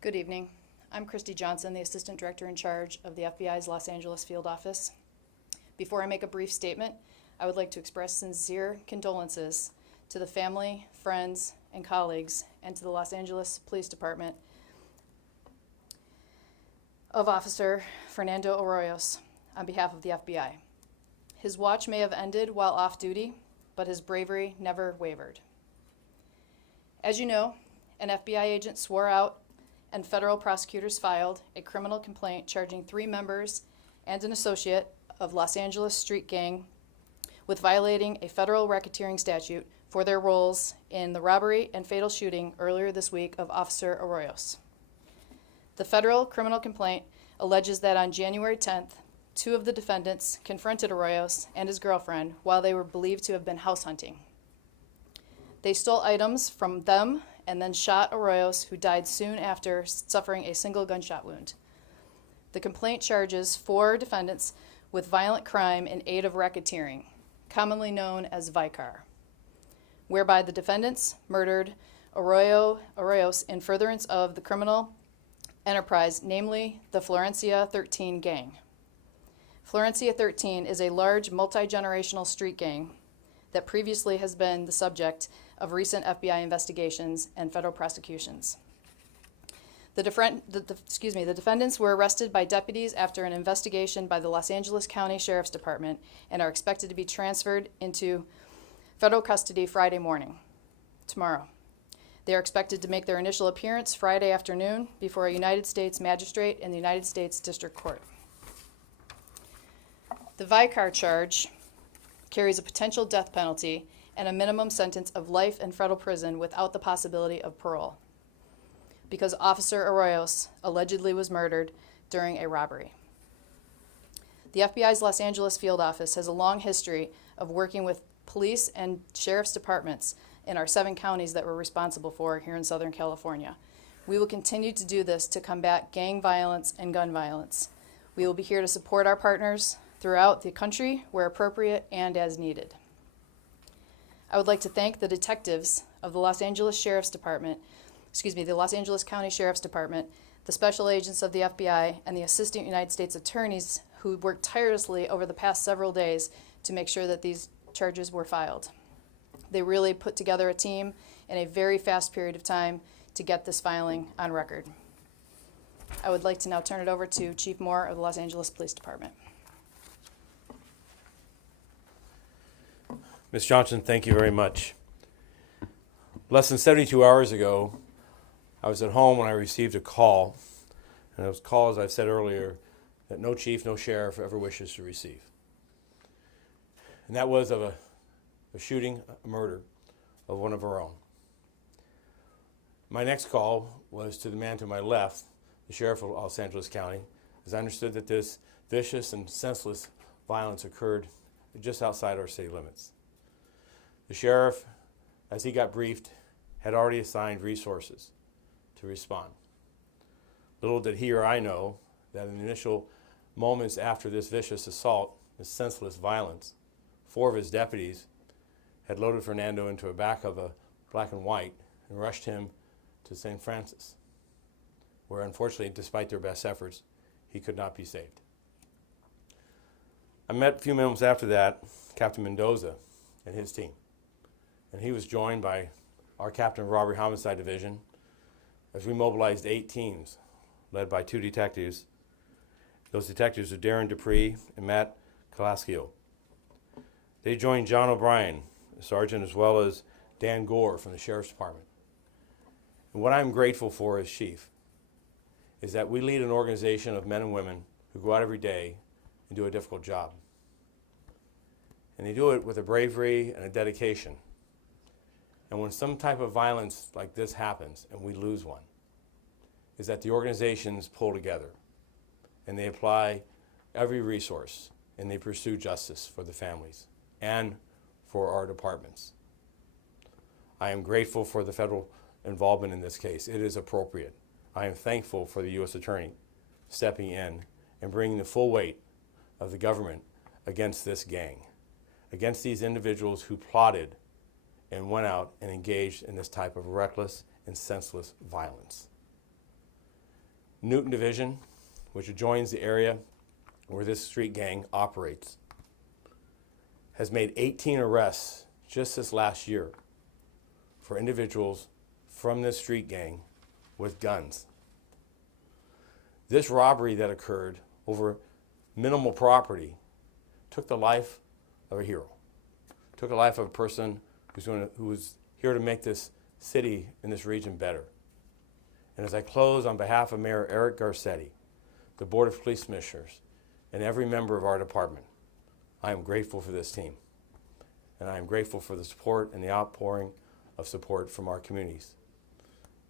Good evening. I'm Christy Johnson, the Assistant Director in charge of the FBI's Los Angeles Field Office. Before I make a brief statement, I would like to express sincere condolences to the family, friends, and colleagues, and to the Los Angeles Police Department of Officer Fernando Arroyos on behalf of the FBI. His watch may have ended while off duty, but his bravery never wavered. As you know, an FBI agent swore out and federal prosecutors filed a criminal complaint charging 3 members and an associate of Los Angeles street gang with violating a federal racketeering statute for their roles in the robbery and fatal shooting earlier this week of Officer Arroyos. The federal criminal complaint alleges that on January 10th, 2 of the defendants confronted Arroyos and his girlfriend while they were believed to have been house hunting. They stole items from them and then shot Arroyos, who died soon after suffering a single gunshot wound. The complaint charges 4 defendants with violent crime in aid of racketeering, commonly known as VICAR, whereby the defendants murdered Arroyos in furtherance of the criminal enterprise, namely the F13 gang. F13 is a large multi-generational street gang that previously has been the subject of recent FBI investigations and federal prosecutions. The defendants were arrested by deputies after an investigation by the Los Angeles County Sheriff's Department and are expected to be transferred into federal custody Friday morning, tomorrow. They are expected to make their initial appearance Friday afternoon before a United States magistrate in the United States District Court. The VICAR charge carries a potential death penalty and a minimum sentence of life in federal prison without the possibility of parole, because Officer Arroyos allegedly was murdered during a robbery. The FBI's Los Angeles Field Office has a long history of working with police and sheriff's departments in our 7 counties that we're responsible for here in Southern California. We will continue to do this to combat gang violence and gun violence. We will be here to support our partners throughout the country where appropriate and as needed. I would like to thank the detectives of the Los Angeles the Los Angeles County Sheriff's Department, the special agents of the FBI, and the Assistant United States Attorneys who worked tirelessly over the past several days to make sure that these charges were filed. They really put together a team in a very fast period of time to get this filing on record. I would like to now turn it over to Chief Moore of the Los Angeles Police Department. Ms. Johnson, thank you very much. Less than 72 hours ago, I was at home when I received a call, and it was a call, as I've said earlier, that no chief, no sheriff ever wishes to receive. And that was of a shooting, a murder of one of our own. My next call was to the man to my left, the sheriff of Los Angeles County, as I understood that this vicious and senseless violence occurred just outside our city limits. The sheriff, as he got briefed, had already assigned resources to respond. Little did he or I know that in the initial moments after this vicious assault, this senseless violence, 4 of his deputies had loaded Fernando into a back of a black and white and rushed him to St. Francis, where unfortunately, despite their best efforts, he could not be saved. I met a few moments after that Captain Mendoza and his team. And he was joined by our captain of Robbery Homicide Division as we mobilized 8 teams led by 2 detectives. Those detectives are Darren Dupree and Matt Calascio. They joined John O'Brien, a sergeant, as well as Dan Gore from the Sheriff's Department. And what I'm grateful for as chief is that we lead an organization of men and women who go out every day and do a difficult job. And they do it with a bravery and a dedication. And when some type of violence like this happens and we lose one, is that the organizations pull together and they apply every resource and they pursue justice for the families and for our departments. I am grateful for the federal involvement in this case. It is appropriate. I am thankful for the U.S. Attorney stepping in and bringing the full weight of the government against this gang, against these individuals who plotted and went out and engaged in this type of reckless and senseless violence. Newton Division, which adjoins the area where this street gang operates, has made 18 arrests just this last year for individuals from this street gang with guns. This robbery that occurred over minimal property took the life of a hero, took the life of a person who was here to make this city and this region better. And as I close, on behalf of Mayor Eric Garcetti, the Board of Police Commissioners, and every member of our department, I am grateful for this team. And I am grateful for the support and the outpouring of support from our communities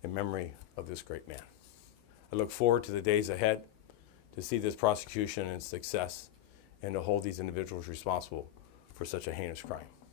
in memory of this great man. I look forward to the days ahead to see this prosecution and success and to hold these individuals responsible for such a heinous crime.